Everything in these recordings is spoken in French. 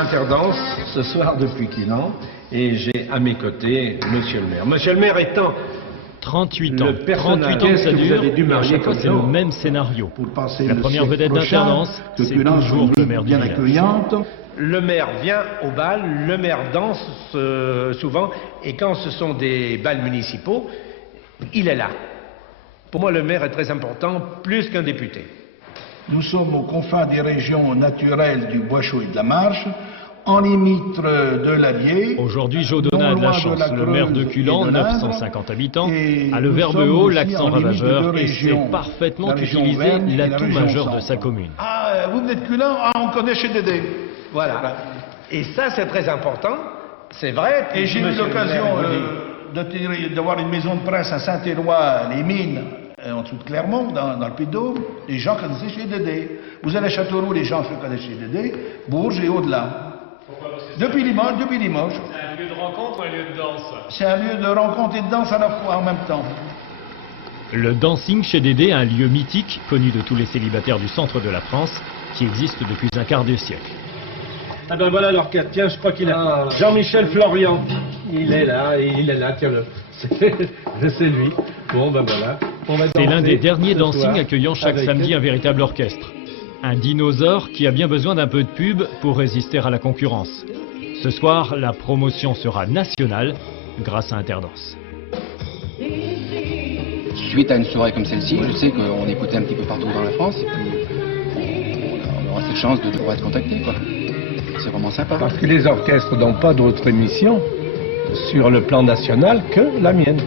Interdanse ce soir depuis Quillan et j'ai à mes côtés Monsieur le maire. Monsieur le maire étant 38 ans. le personnage que ça que vous avez dû dure, et à marier chaque fois comme c'est le ça. même scénario. Pour passer La le première siècle vedette prochain, d'Interdance, que c'est Quillan soit toujours une le ville maire du bien village. accueillante. Le maire vient au bal, le maire danse souvent, et quand ce sont des bals municipaux, il est là. Pour moi, le maire est très important, plus qu'un député. Nous sommes aux confins des régions naturelles du Bois-Chaud et de la Marche, en limite de l'Allier. Aujourd'hui, Jodona a de la chance. Le maire de Culan, 950 habitants, a le verbe haut, l'accent ravageur et sait parfaitement utiliser l'atout majeur de sa commune. Ah, vous venez de Culan? Ah, on connaît chez Dédé. Voilà. Et ça, c'est très important. C'est vrai. Et j'ai eu l'occasion d'avoir une maison de presse à Saint-Éloi-les-Mines, en dessous de Clermont, dans le Puy-de-Dôme. Les gens connaissaient chez Dédé. Vous allez à Châteauroux, les gens se connaissent chez Dédé. Bourges et au-delà. Depuis Limoges. C'est un lieu de rencontre ou un lieu de danse? C'est un lieu de rencontre et de danse à la fois, en même temps. Le dancing chez Dédé, un lieu mythique, connu de tous les célibataires du centre de la France, qui existe depuis un quart de siècle. Ah ben voilà l'orchestre, tiens, je crois qu'il a... Jean-Michel Florian, il est là, tiens-le. C'est lui. Bon ben voilà. C'est l'un des derniers ce dancing soir accueillant chaque avec samedi un véritable orchestre. Un dinosaure qui a bien besoin d'un peu de pub pour résister à la concurrence. Ce soir, la promotion sera nationale grâce à Interdance. Suite à une soirée comme celle-ci, je sais qu'on est écouté un petit peu partout dans la France et puis on aura cette chance de pouvoir être contacté, quoi. C'est vraiment sympa. Parce que les orchestres n'ont pas d'autre émission sur le plan national que la mienne.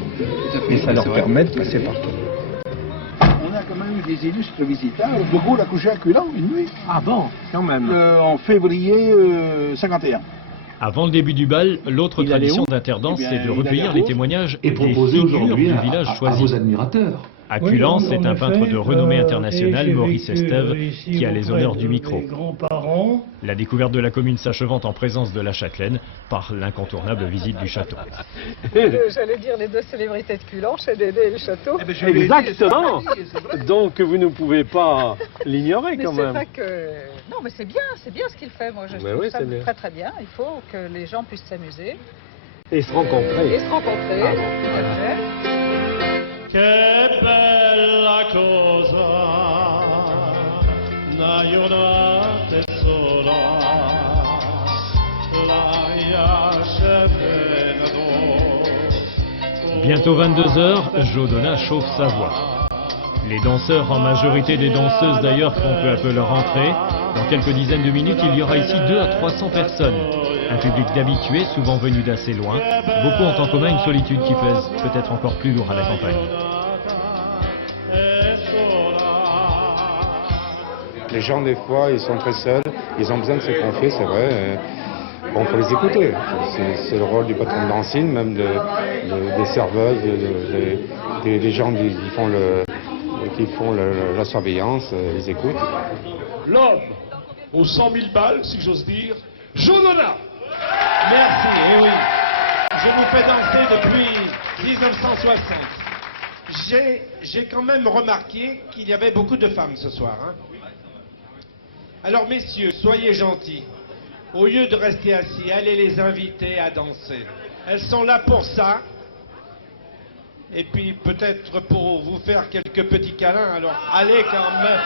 Et ça leur permet de passer partout. On a quand même eu des illustres visiteurs. De Gaulle a couché à Culan une nuit. Ah bon, quand même. En février 51. Avant le début du bal, l'autre Il allait tradition où d'Interdance, Eh bien, c'est de il recueillir allait les à témoignages Et des proposer figures aujourd'hui du à village vos choisi. admirateurs. À Oui, Culan, en c'est un effet, peintre de renommée et internationale, j'ai Maurice vécu, Estève, ici qui a les auprès honneurs du de micro. mes grands-parents. La découverte de la commune s'achevant en présence de la Châtelaine par l'incontournable visite du château. J'allais dire les deux célébrités de Culan, chez Dédé et le château. Exactement. Donc vous ne pouvez pas l'ignorer Mais quand c'est même. vrai que... Non, mais c'est bien ce qu'il fait. Moi, je Mais trouve oui, ça c'est bien. très très bien. Il faut que les gens puissent s'amuser Et se rencontrer. et se rencontrer. Tout à fait. Che bella cosa, una giornata sola, Bientôt 22h, Jodona chauffe sa voix. Les danseurs, en majorité des danseuses d'ailleurs, font peu à peu leur entrée. Dans quelques dizaines de minutes, il y aura ici 200 à 300 personnes. Un public d'habitués, souvent venus d'assez loin. Beaucoup ont en commun une solitude qui pèse peut-être encore plus lourd à la campagne. Les gens, des fois, ils sont très seuls, ils ont besoin de ce qu'on fait, c'est vrai. Bon, faut les écouter. C'est le rôle du patron de dancing, même des serveuses, des gens qui font la surveillance, ils écoutent. L'homme aux 100 000 balles, si j'ose dire, Jodona. Merci, eh oui. Je vous fais danser depuis 1960. J'ai quand même remarqué qu'il y avait beaucoup de femmes ce soir. Hein. Alors messieurs, soyez gentils. Au lieu de rester assis, allez les inviter à danser. Elles sont là pour ça. Et puis peut-être pour vous faire quelques petits câlins. Alors allez quand même.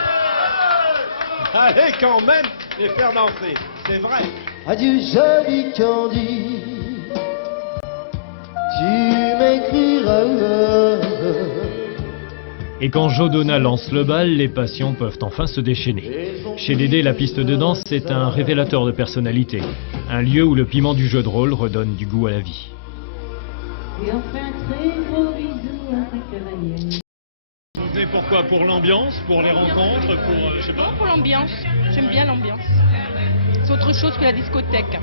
Allez quand même les faire danser. C'est vrai. Adieu joli Candy, tu m'écriras. Et quand Jodona lance le bal, les passions peuvent enfin se déchaîner. Chez Dédé, la piste de danse, c'est un révélateur de personnalité. Un lieu où le piment du jeu de rôle redonne du goût à la vie. Et on fait un très gros bisou à ta cavalière. Votez pourquoi? Pour l'ambiance, pour les rencontres, pour... je sais pas. Pour l'ambiance. J'aime bien l'ambiance. C'est autre chose que la discothèque.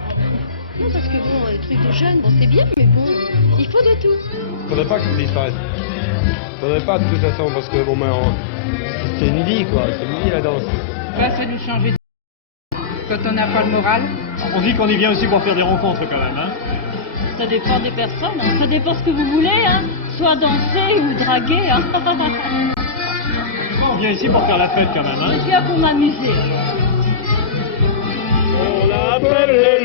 Non, parce que bon, le truc de jeune, bon, c'est bien, mais bon, il faut de tout. Faudrait pas que ça disparaisse. Faudrait pas de toute façon, parce que bon, c'est une vie, quoi. C'est une vie, la danse. Ça nous change de... Quand on n'a pas le moral. On dit qu'on y vient aussi pour faire des rencontres quand même, hein. Ça dépend des personnes, hein. Ça dépend ce que vous voulez, hein. Soit danser ou draguer, hein. On vient ici pour faire la fête quand même, hein. Je viens pour m'amuser. On l'appelle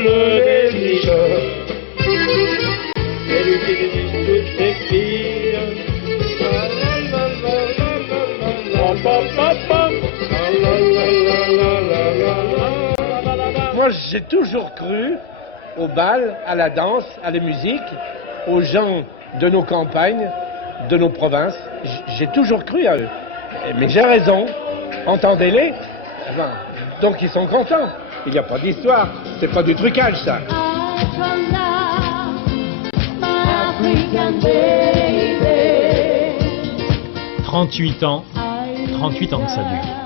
moi, j'ai toujours cru au bal, à la danse, à la musique, aux gens de nos campagnes, de nos provinces. J'ai toujours cru à eux. Mais j'ai raison. Entendez-les. Enfin, donc ils sont contents. Il n'y a pas d'histoire. C'est pas du trucage, ça. 38 ans que ça dure.